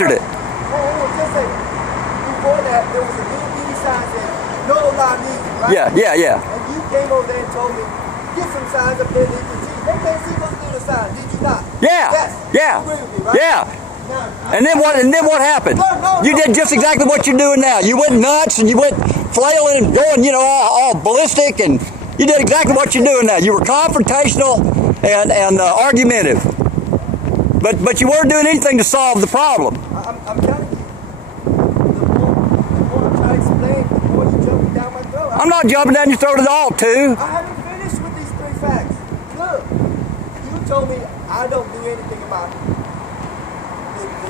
answered it. Just say, before that, there was a little bitty sign saying, no loud music, right? Yeah. And you came over there and told me, get some signs up there that you can see. They can't see those little signs, did you not? Yeah. Yes. Yeah. You agree with me, right? Yeah. Now, And then what happened? You did just exactly what you're doing now. You went nuts and you went flailing and going, all ballistic, and you did exactly what you're doing now. You were confrontational and argumentative. But you weren't doing anything to solve the problem. I'm telling you, the more I'm trying to explain, the more you jump down my throat. I'm not jumping down your throat at all, too. I haven't finished with these 3 facts. Look, you told me I don't do anything about it.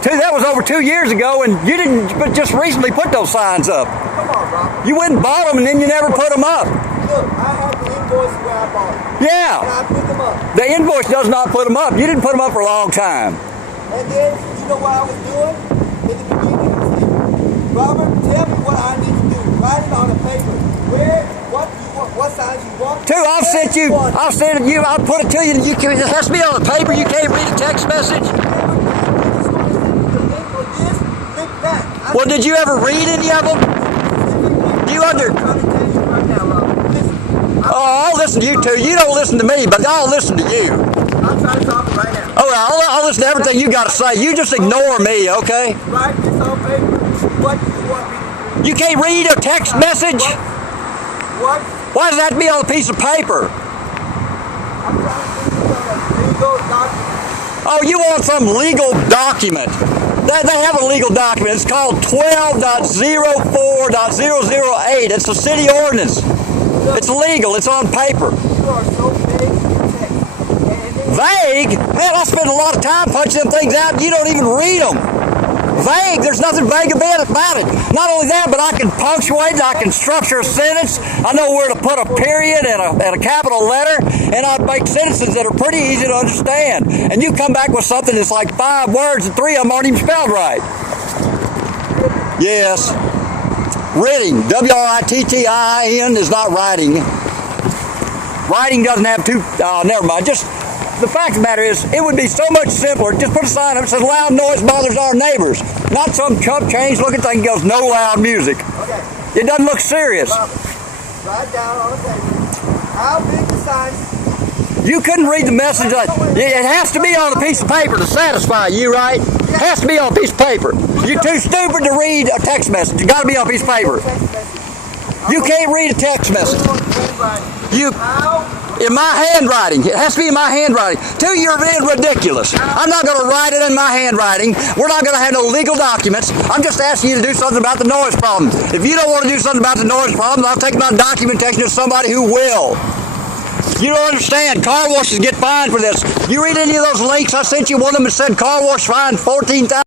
That was over 2 years ago, and you didn't but just recently put those signs up. Come on, Robert. You went and bought them, and then you never put them up. Look, I have the invoice where I bought them. Yeah. And I put them up. The invoice does not put them up. You didn't put them up for a long time. And then, you know what I was doing? In the beginning, I said, Robert, tell me what I need to do. Write it on a paper. What you want, what size you want. I'll send you, I'll put it to you, and it has to be on the paper. You can't read a text message. Well, did you ever read any of them? Do you I'll listen to you too. You don't listen to me, but I'll listen to you. I'm trying to talk right now. Oh, I'll listen to everything you got to say. You just ignore me, okay? Write this on paper. What do you want me to do? You can't read a text message? What? Why does that have to be on a piece of paper? I'm trying to think of a legal document. Oh, you want some legal document. They have a legal document. It's called 12.04.008. It's a city ordinance. It's legal. It's on paper. You are so vague in text. Vague? Man, I spend a lot of time punching them things out, and you don't even read them. Vague? There's nothing vague about it. Not only that, but I can punctuate, I can structure a sentence. I know where to put a period and a capital letter, and I make sentences that are pretty easy to understand. And you come back with something that's like 5 words, and 3 of them aren't even spelled right. Yes. Writing. W-R-I-T-T-I-N is not writing. Writing doesn't have two. Oh, never mind. Just the fact of the matter is, it would be so much simpler. Just put a sign up that says loud noise bothers our neighbors. Not some chump change looking thing that goes no loud music. Okay. It doesn't look serious. Write down on the paper. How big the sign? You couldn't read the message. It has to be on a piece of paper to satisfy you, right? It has to be on a piece of paper. You're too stupid to read a text message. It's got to be on a piece of paper. You can't read a text message. In my handwriting. It has to be in my handwriting. You're being ridiculous. I'm not going to write it in my handwriting. We're not going to have no legal documents. I'm just asking you to do something about the noise problem. If you don't want to do something about the noise problem, I'll take my documentation to somebody who will. You don't understand. Car washes get fined for this. You read any of those links I sent you? One of them that said car wash fined $14,000.